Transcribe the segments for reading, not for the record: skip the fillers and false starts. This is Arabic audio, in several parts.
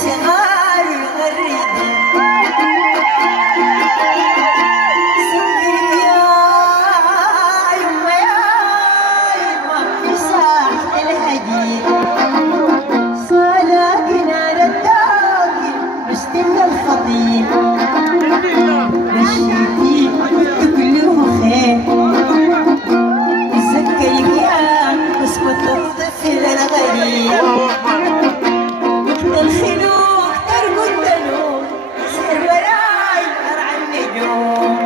الصغار يغردوا سكرك يا يما يا يما ساحة الهجير صلاقنا للداقي مشتنا الخطير مشيتي كنت كله خير سكرك يا اسكت الطفل الغريب الخلوق ترقد تنوم سهر وراي أرعى النجوم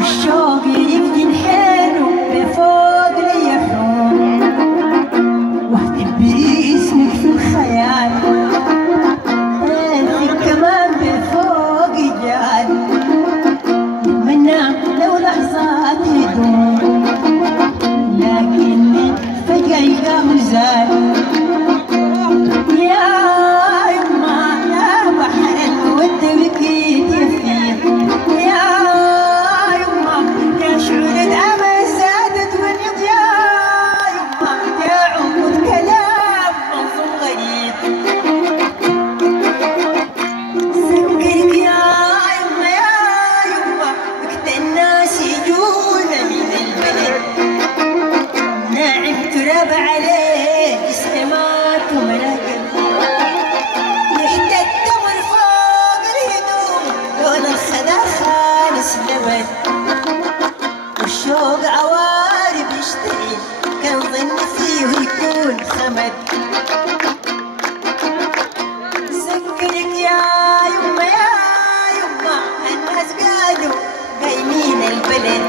الشوق يفدي الحلو بفوق لي يحوم واكتب باسمك في الخيال في كمان بفوق جال نتمنى لو لحظات يدوم لكني فجأة يلقاه زال يا يما يا بحر الود بكيت يفيق يا يما يا شعور الأمل زادت ونض يا يما يا عود كلام منظوم غريب سكرك يا يما وقت الناس يجون من البلد ناعم تراب عليه اسلمات ومراقب ريحة التمر فوق الهدوم لون الخدا خالص لبد والشوق عوارب يشتري كان ظن فيه يكون خمد سكرك يا يما الناس قالوا قايمين البلد